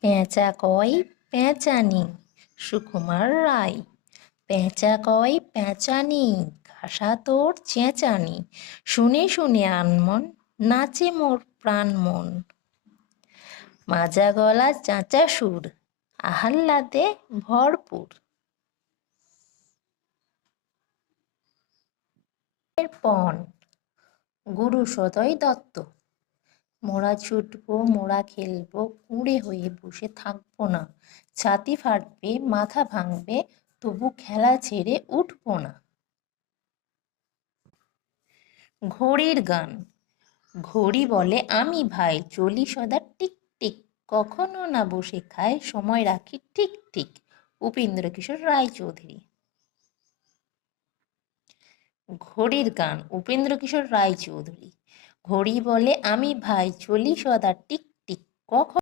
পেঁচা কয় পেঁচানি, সুকুমার রায়। পেঁচা কয় পেঁচানি, ঘাসা তোর চেঁচানি, শুনে শুনে আনমন, নাচে মোর প্রাণ মন। মাজা গলা চাঁচা সুর, আহ্লাদে ভরপুর। পণ, গুরু সদয় দত্ত। মোরা ছুটবো মোরা খেলবো, কুঁড়ে হয়ে বসে থাকবো না। ছাতি ফাটবে মাথা ভাঙবে, তবু খেলা ছেড়ে উঠবো না। ঘড়ির গান। ঘড়ি বলে আমি ভাই, চলি সদা টিক টিক, কখনো না বসে খাই, সময় রাখি ঠিক ঠিক। উপেন্দ্রকিশোর রায়চৌধুরী। ঘড়ির গান, উপেন্দ্রকিশোর রায়চৌধুরী। ঘড়ি বলে আমি ভাই, চলি সদা টিক টিক, কখন